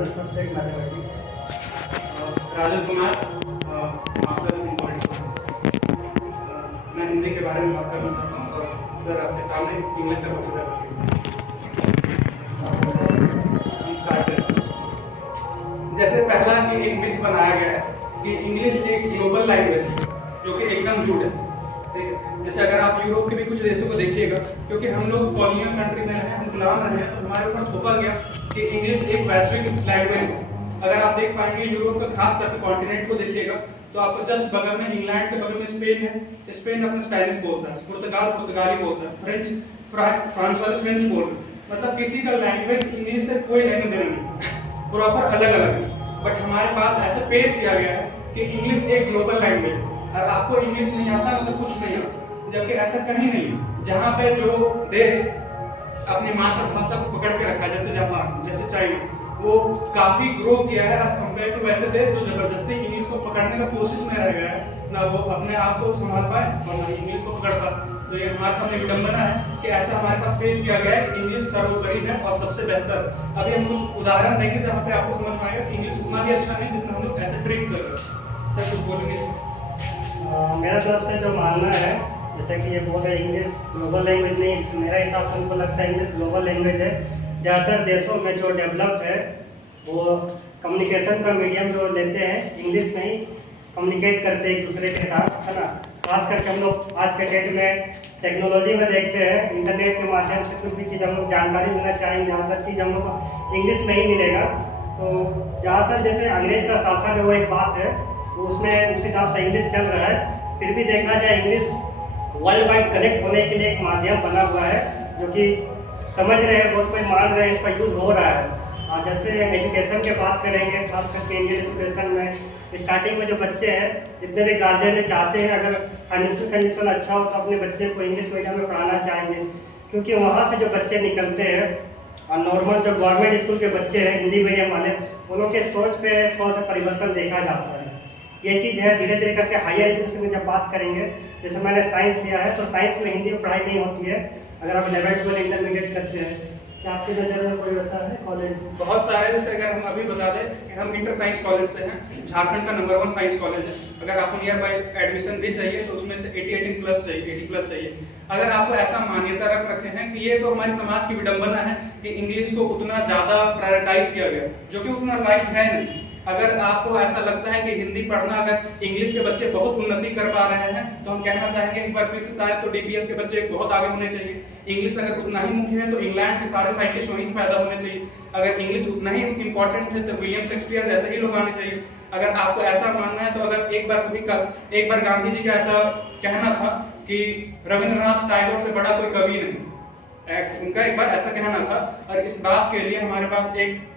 Honours subject mathematics. Rajan Kumar, masters in political science. मैं हिंदी के बारे में बात करना चाहता हूँ और सर आपके सामने इंग्लिश का प्रोसीजर हम स्टार्ट करें। जैसे पहला कि एक मिथ बनाया गया है कि इंग्लिश एक ग्लोबल लैंग्वेज है, जो कि एकदम झूठ है। ठीक है, जैसे अगर आप यूरोप के भी कुछ देशों को देखिएगा, क्योंकि हम लोग कॉलोनियल कंट्री में रहे, हम गुलाम रहे हैं, तो हमारे ऊपर थोपा गया कि इंग्लिश एक वैश्विक लैंग्वेज है। अगर आप देख पाएंगे यूरोप का खास करके कॉन्टिनेंट को देखिएगा, तो आपको जस्ट बगल में इंग्लैंड के बगल में स्पेन है, स्पेन अपना स्पेनिश बोलता है, पुर्तगाल पुर्तगाली बोलता है, फ्रांस वाले फ्रेंच बोल रहे हैं। मतलब किसी का लैंग्वेज इंग्लिश से कोई लेना देना नहीं, प्रॉपर अलग अलग है। बट हमारे पास ऐसा पेश किया गया है कि इंग्लिश एक ग्लोबल लैंग्वेज है और आपको इंग्लिश नहीं आता मतलब कुछ नहीं आता, जबकि ऐसा कहीं नहीं है। जहाँ पे जो देश अपनी मातृभाषा को पकड़ के रखा है, जैसे जापान, जैसे चाइना, वो काफी ग्रो किया है एज कम्पेयर टू वैसे देश जो जबरदस्ती इंग्लिश को पकड़ने का कोशिश में रह गया है, ना वो अपने आप को संभाल पाए और ना इंग्लिश को पकड़ता। तो ये हमारे सामने विडंबना है कि ऐसा हमारे पास पेश किया गया है कि इंग्लिश सर्वोपरि है और सबसे बेहतर। अभी हम कुछ उदाहरण देंगे जहाँ पे आपको समझ में आएगा कि इंग्लिश उतना भी अच्छा नहीं जितना हम लोग ऐसे ट्रीट कर रहे हैं। सर कुछ बोलेंगे? मेरा तरफ से जो मानना है, जैसे कि ये बोल रहे हैं इंग्लिश ग्लोबल लैंग्वेज नहीं, मेरा हिसाब से उनको लगता है इंग्लिश ग्लोबल लैंग्वेज है। ज़्यादातर देशों में जो डेवलप्ड है वो कम्युनिकेशन का मीडियम जो लेते हैं इंग्लिश में ही कम्युनिकेट करते हैं एक दूसरे के साथ, है ना। खास करके हम लोग आज के डेट में टेक्नोलॉजी में देखते हैं, इंटरनेट के माध्यम से कुछ भी चीज़ हम लोग जानकारी लेना चाहेंगे, ज़्यादातर चीज़ हम लोग को इंग्लिश में ही मिलेगा। तो ज़्यादातर जैसे अंग्रेज का शासन है वो एक बात है, तो उसमें उस हिसाब से इंग्लिश चल रहा है। फिर भी देखा जाए इंग्लिश वर्ल्ड वाइड कनेक्ट होने के लिए एक माध्यम बना हुआ है, जो कि समझ रहे हैं, बहुत कोई मान रहे हैं, इसका यूज़ हो रहा है। और जैसे एजुकेशन की बात करेंगे, खास करके इंडियन एजुकेशन में स्टार्टिंग में जो बच्चे हैं, जितने भी गार्जियन चाहते हैं अगर फाइनेंशियल कंडीशन अच्छा हो तो अपने बच्चे को इंग्लिश मीडियम में पढ़ाना चाहेंगे, क्योंकि वहाँ से जो बच्चे निकलते हैं और नॉर्मल जो गवर्नमेंट स्कूल के बच्चे हैं हिंदी मीडियम वाले, उन लोग के सोच पे थोड़ा सा परिवर्तन देखा जाता है। ये चीज़ है, धीरे धीरे करके हायर एजुकेशन की जब बात करेंगे, जैसे मैंने साइंस लिया है तो साइंस में हिंदी में पढ़ाई नहीं होती है अगर आप 11th 12 इंटरमीडिएट करते हैं। क्या आपकी नज़र में कोई वैसा है कॉलेज? बहुत सारे, जैसे अगर हम अभी बता दें कि हम इंटर साइंस कॉलेज से हैं, झारखंड का नंबर 1 साइंस कॉलेज है। अगर आपको नियर बाय एडमिशन भी चाहिए तो उसमें से 80 प्लस चाहिए, 80 प्लस चाहिए। अगर आपको ऐसा मान्यता रखे हैं कि ये तो हमारे समाज की विडंबना है कि इंग्लिश को उतना ज़्यादा प्रायोरिटाइज किया गया, जो कि उतना लाइक है नहीं। अगर आपको ऐसा लगता है कि हिंदी पढ़ना, अगर इंग्लिश के बच्चे बहुत उन्नति कर पा रहे हैं, तो हम कहना चाहेंगे एक बार फिर से शायद तो डीपीएस के बच्चे बहुत आगे होने चाहिए। इंग्लिश अगर उतना ही मुख्य है तो इंग्लैंड के सारे साइंटिस्ट वहीं से पैदा होने चाहिए। अगर इंग्लिश उतना ही इंपॉर्टेंट है तो विलियम शेक्सपियर जैसे ही लोग आने चाहिए। अगर आपको ऐसा मानना है तो अगर एक बार गांधी जी का ऐसा कहना था कि रविंद्रनाथ टैगोर से बड़ा कोई कवि नहीं, उनका एक बार ऐसा कहना था। और इस बात के लिए हमारे पास एक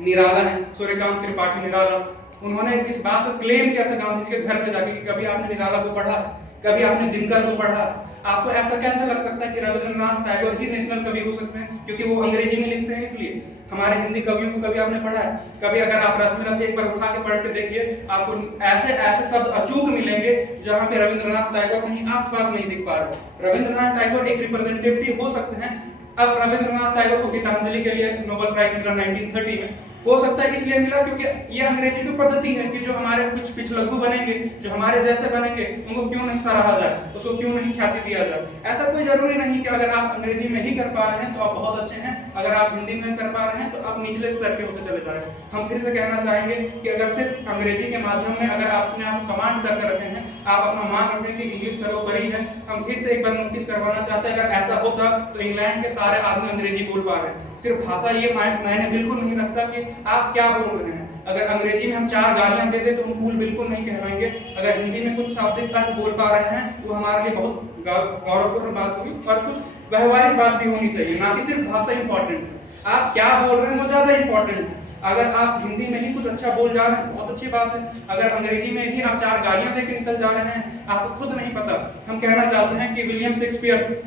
निराला है, सूर्यकांत त्रिपाठी निराला, उन्होंने इस बात को क्लेम किया था गांधी जी के घर पे जाके कि कभी आपने निराला को पढ़ा, कभी आपने दिनकर को पढ़ा। आपको ऐसा कैसे लग सकता है कि रविंद्रनाथ टैगोर ही नेशनल कवि हो सकते हैं क्योंकि वो अंग्रेजी में लिखते हैं? इसलिए हमारे हिंदी कवियों को कभी आपने पढ़ा है? कभी अगर आप रश्मिरथ एक बार उठा के पढ़ के देखिए, आपको ऐसे ऐसे शब्द अचूक मिलेंगे जहां पे रविंद्रनाथ टैगोर कहीं आसपास नहीं दिख पा रहे। रविंद्रनाथ टैगोर एक रिप्रेजेंटेटिव हो सकते हैं। अब रविंद्रनाथ टैगोर को गीतांजलि के लिए नोबेल प्राइज मिला 1930 में, हो सकता है इसलिए मिला क्योंकि ये अंग्रेजी की पद्धति है कि जो हमारे पिछलग्गू बनेंगे, जो हमारे जैसे बनेंगे, उनको क्यों नहीं सराहा जाए, उसको क्यों नहीं ख्याति दिया जाए। ऐसा कोई जरूरी नहीं कि अगर आप अंग्रेजी में ही कर पा रहे हैं तो आप बहुत अच्छे हैं, अगर आप हिंदी में कर पा रहे हैं तो आप निचले स्तर के होते चले जा रहे हैं। हम फिर से कहना चाहेंगे कि अगर सिर्फ अंग्रेजी के माध्यम में अगर आप अपने आप कमांड करके रखे हैं, आप अपना मान रखें कि इंग्लिश सर्वोपरि है, हम फिर से एक बार नोटिस करवाना चाहते हैं अगर ऐसा होता तो इंग्लैंड के सारे आदमी अंग्रेजी बोल पा रहे हैं। सिर्फ भाषा ये मायने बिल्कुल नहीं रखता कि आप क्या बोल रहे हैं। अगर अंग्रेजी में हम 4 गालियां दे दे तो हम कूल बिल्कुल नहीं कहलाएंगे। अगर हिंदी में कुछ शाब्दिक अर्थ बोल पा रहे हैं तो हमारे लिए बहुत गौरवपूर्ण बात होगी और कुछ व्यवहारिक बात भी होनी चाहिए, ना कि सिर्फ भाषा इंपॉर्टेंट है। आप क्या बोल रहे हैं वो ज्यादा इंपॉर्टेंट है। अगर आप हिंदी में ही कुछ अच्छा बोल जा रहे हैं बहुत अच्छी बात है, अगर अंग्रेजी में भी आप 4 गालियां देकर निकल जा रहे हैं आपको खुद नहीं पता। हम कहना चाहते हैं कि विलियम शेक्सपियर,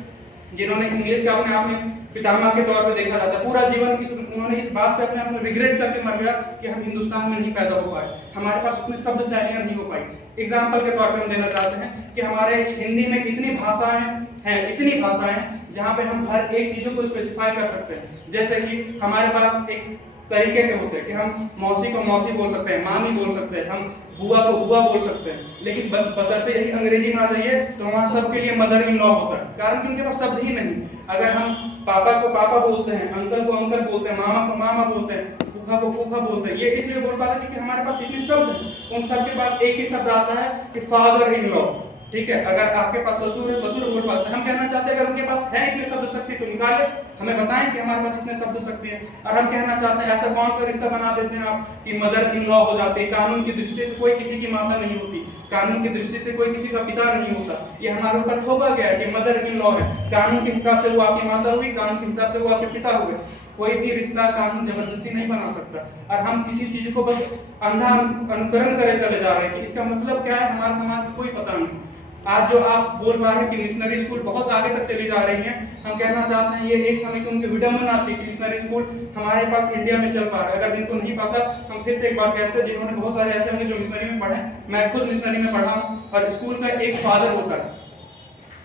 जिन्होंने इंग्लिश का अपने आप में पितामह के तौर पे देखा जाता है, पूरा जीवन उन्होंने इस बात पे अपने आप में रिग्रेट करके मर गया कि हम हिंदुस्तान में नहीं पैदा हो पाए, हमारे पास उतनी शब्द शैलियां नहीं हो पाई। एग्जाम्पल के तौर पे हम देना चाहते हैं कि हमारे हिंदी में इतनी भाषाएं हैं जहां पे हम हर एक चीजों को स्पेसिफाई कर सकते हैं। जैसे कि हमारे पास एक तरीके के होते हैं कि हम मौसी को मौसी बोल सकते हैं, मामी बोल सकते हैं, हम बुआ को बुआ बोल सकते हैं, लेकिन बशर्ते यही अंग्रेजी में आ जाइए तो वहाँ सबके लिए मदर इन लॉ होता है, कारण कि उनके पास शब्द ही नहीं। अगर हम पापा को पापा बोलते हैं, अंकल को अंकल बोलते हैं, मामा को मामा बोलते हैं, फूफा को फूफा बोलते हैं, ये इसलिए बोल पाते हैं क्योंकि हमारे पास इतने शब्द हैं। उन सबके पास एक ही शब्द आता है कि फादर इन लॉ, ठीक है। अगर आपके पास ससुर है, ससुर बोल पाते हैं। हम कहना चाहते हैं अगर उनके पास है इतने शब्द शक्ति तो निकाले, हमें बताएं कि हमारे पास इतने शब्द शक्ति है। और हम कहना चाहते हैं ऐसा कौन सा रिश्ता बना देते हैं आप कि मदर इन लॉ हो जाते हैं। कानून की दृष्टि से कोई किसी की माता नहीं होती, कानून की दृष्टि से कोई किसी का पिता नहीं होता। ये हमारे ऊपर थोपा गया है कि मदर इन लॉ है, कानून के हिसाब से वो आपकी माता हुई, कानून के हिसाब से वो आपके पिता हुए। कोई भी रिश्ता कानून जबरदस्ती नहीं बना सकता। और हम किसी चीज को बस अंधा अनुकरण करे चले जा रहे हैं कि इसका मतलब क्या है, हमारे समाज को कोई पता नहीं। आज जो आप बोल पा रहे हैं कि मिशनरी स्कूल बहुत आगे तक चली जा रही हैं, हम कहना चाहते हैं ये एक समय की उनकी विडंबना थी कि मिशनरी स्कूल हमारे पास इंडिया में चल पा रहा है। अगर जिनको नहीं पता, हम फिर से एक बार कहते हैं, जिन्होंने बहुत सारे ऐसे होंगे जो मिशनरी में पढ़े, मैं खुद मिशनरी में पढ़ा हूँ। और स्कूल का एक फादर होता है,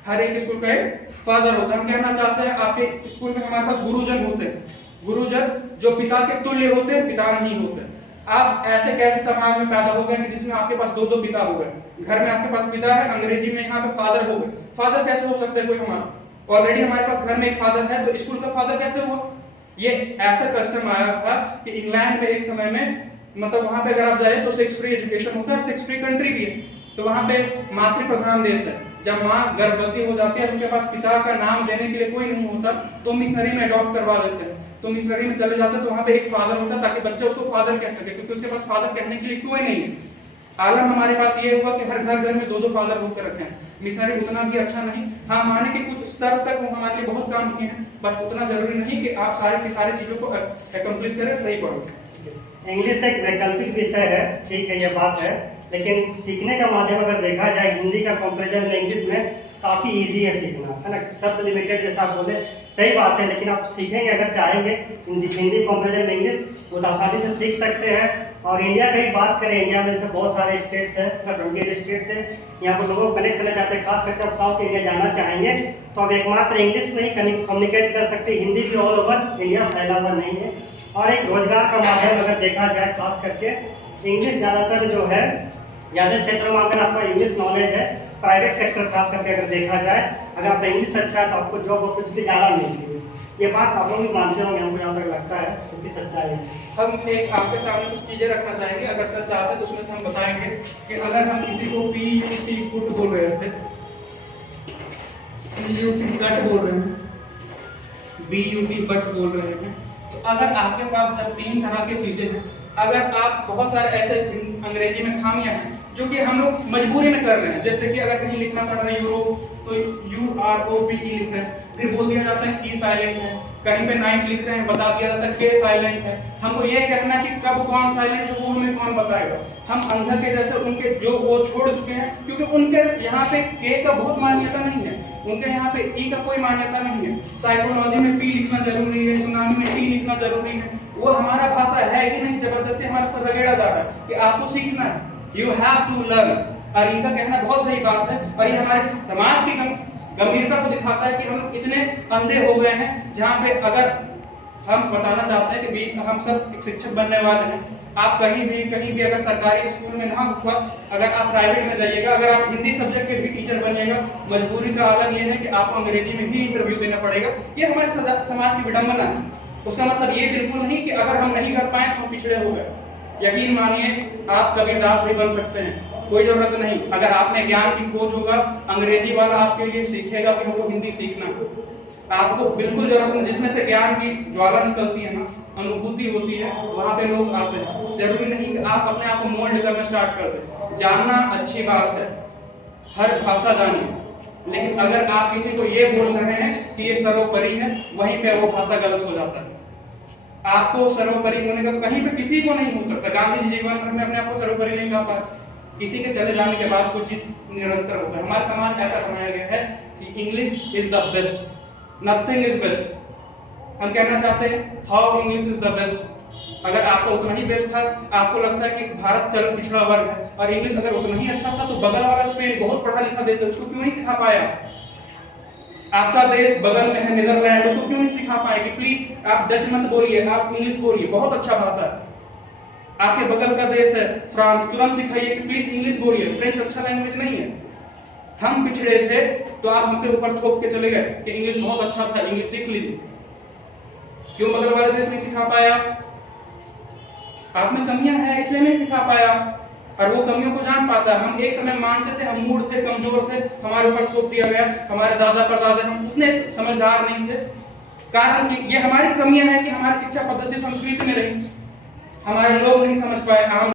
हर एक स्कूल का एक फादर होता है। हम कहना चाहते हैं आपके स्कूल में हमारे पास गुरुजन होते हैं, गुरुजन जो पिता के तुल्य होते हैं, पिता नहीं होते। आप ऐसे कैसे समाज में पैदा हो गए कि जिसमें आपके पास दो दो पिता हो गए। घर में आपके पास पिता है, अंग्रेजी में यहाँ पे फादर हो गए। फादर कैसे हो सकते हैं कोई हमारा? ऑलरेडी हमारे पास घर में एक फादर है, तो स्कूल का फादर कैसे हुआ? ये ऐसा कस्टम आया था कि इंग्लैंड में एक समय में, मतलब वहां पे अगर आप जाए तो सेक्स फ्री एजुकेशन होता है, सेक्स फ्री कंट्री भी है, तो वहां पे मातृ प्रधान देश है। जब माँ गर्भवती हो जाती है, उनके पास पिता का नाम देने के लिए कोई नहीं होता, तो मिशनरी में अडॉप्ट करवा देते हैं। तो मिशनरी में चले जाते हैं, तो वहां पे एक फादर होता है ताकि बच्चा उसको फादर कह सके, क्योंकि उसके पास फादर कहने के लिए कोई नहीं है। आलम हमारे पास ये हुआ कि हर घर में दो दो फादर होकर रखे हैं। मिशनरी उतना भी अच्छा नहीं, हाँ माने कि कुछ स्तर तक वो हमारे लिए बहुत काम किए हैं, बट उतना जरूरी नहीं कि आप सारी की सारी चीजों को अकम्प्लिश करें। सही पढ़ो। इंग्लिश एक वैकल्पिक विषय है, ठीक है, ये बात है, लेकिन सीखने का माध्यम अगर देखा जाए हिंदी का कंपैरिजन में इंग्लिश में काफ़ी इजी है सीखना, है ना। शब्द लिमिटेड जैसा आप बोले, सही बात है, लेकिन आप सीखेंगे अगर चाहेंगे हिंदी कंपैरिजन में इंग्लिश, वो आसानी से सीख सकते हैं। और इंडिया की ही बात करें, इंडिया में जैसे बहुत सारे स्टेट्स हैं, 28 स्टेट्स हैं, यहाँ पर लोगों को कनेक्ट करना चाहते हैं, खास करके आप साउथ इंडिया जाना चाहेंगे तो आप एकमात्र इंग्लिश में ही कम्युनिकेट कर सकते हैं। हिंदी भी ऑल ओवर इंडिया फैला हुआ नहीं है। और एक रोजगार का माध्यम अगर देखा जाए, खास करके इंग्लिश ज़्यादातर जो है, ज़्यादा क्षेत्रों में अगर आपको इंग्लिश नॉलेज है, प्राइवेट सेक्टर खास करके अगर देखा जाए, अगर आपका इंग्लिश अच्छा है तो आपको जॉब अपॉर्चुनिटी ज़्यादा मिलती है। ये बात आप लोग भी मानते होंगे, हमको यहाँ तक लगता है, क्योंकि सच्चाई है। हम एक आपके सामने कुछ चीजें रखना चाहेंगे, अगर सच चाहते हैं तो उसमें से हम बताएंगे कि अगर हम किसी को PUT गुट बोल रहे थे, CUT गट बोल रहे हैं, BUT बट बोल रहे हैं, तो अगर आपके पास जब 3 तरह की चीजें हैं, अगर आप बहुत सारे ऐसे अंग्रेजी में खामियां हैं जो कि हम लोग मजबूरी में कर रहे हैं, जैसे कि अगर कहीं लिखना पड़ रहा है यूरोप तो UROPE लिख रहे हैं, फिर बोल दिया जाता है E साइलेंट है, कहीं पे नाइफ लिख रहे हैं बता दिया जाता है K साइलेंट है। हमको ये कहना कि कब कौन साइलेंट है वो हमें कौन बताएगा? हम अंधा के जैसे उनके जो वो छोड़ चुके हैं, क्योंकि उनके यहाँ पे K का बहुत मान्यता नहीं है, उनके यहाँ पे E का कोई मान्यता नहीं है। साइकोलॉजी में P लिखना जरूरी है, सुनामी में T लिखना जरूरी है। वो हमारा भाषा है कि नहीं, जबरदस्ती हमारे पर रगेड़ा जा रहा है कि आपको सीखना है, यू हैव टू लर्न। और इनका कहना बहुत सही बात है, और ये हमारे समाज की गंभीरता को दिखाता है कि हम लोग इतने अंधे हो गए हैं, जहाँ पे अगर हम बताना चाहते हैं कि हम सब एक शिक्षक बनने वाले हैं, आप कहीं भी अगर सरकारी स्कूल में ना हुआ, अगर आप प्राइवेट में जाइएगा, अगर आप हिंदी सब्जेक्ट के भी टीचर बनिएगा, मजबूरी का आलम यह है कि आपको अंग्रेजी में ही इंटरव्यू देना पड़ेगा। ये हमारे समाज की विडंबना है। उसका मतलब ये बिल्कुल नहीं कि अगर हम नहीं कर पाए तो हम पिछड़े हो गए। यकीन मानिए आप कबीरदास भी बन सकते हैं, कोई जरूरत नहीं। अगर आप में ज्ञान की खोज होगा, अंग्रेजी वाला आपके लिए सीखेगा कि हमको हिंदी सीखना है, आपको बिल्कुल जरूरत नहीं। जिसमें से ज्ञान की ज्वाला निकलती है ना, अनुभूति होती है, वहां पे लोग आते हैं। जरूरी नहीं कि आप अपने आप को मोल्ड करना स्टार्ट कर दें। जानना अच्छी बात है, हर भाषा जानिए, लेकिन अगर आप किसी को ये बोल रहे हैं कि ये सर्वोपरि है, वहीं पे वो भाषा गलत हो जाता है। आपको सर्वोपरि होने का कहीं पे किसी को नहीं हो सकता। गांधी जी जीवन भर में अपने आप को सर्वोपरि नहीं कहा पाए, किसी के चले जाने के बाद कुछ चीज निरंतर होता है। हमारे समाज ऐसा बनाया गया है कि English is the best, nothing is best. हम कहना चाहते हैं how English is the best. अगर आपका उतना ही बेस्ट था, आपको लगता है कि भारत चलो पिछड़ा वर्ग है और इंग्लिश अगर उतना ही अच्छा था, तो बगल वाला स्पेन बहुत पढ़ा लिखा देश है, उसको क्यों नहीं सिखा पाया? आपका देश बगल में है नीदरलैंड, उसको क्यों नहीं सिखा पाए कि प्लीज आप डच मत बोलिए, आप इंग्लिश बोलिए, बहुत अच्छा भाषा है। आपके बगल का देश है फ्रांस, तुरंत सिखाइए कि प्लीज इंग्लिश बोलिए, फ्रेंच अच्छा लैंग्वेज नहीं है। हम पिछड़े थे तो आप हम पे ऊपर थोप के चले गए कि इंग्लिश बहुत अच्छा था, इंग्लिश सीख लीजिए। क्यों बगल वाले देश नहीं सिखा पाया? आप में कमियां हैं इसलिए नहीं सिखा पाया, और वो कमियों को जान पाता है। हम एक समय मानते थे, हम मूड थे, कमजोर थे, हमारे ऊपर थोप दिया गया। हमारे दादा परदादा हम उतने समझदार नहीं थे, कारण कि ये हमारी कमियां हैं कि हमारी शिक्षा पद्धति संस्कृति में रही, हमारे लोग नहीं समझ पाए। आम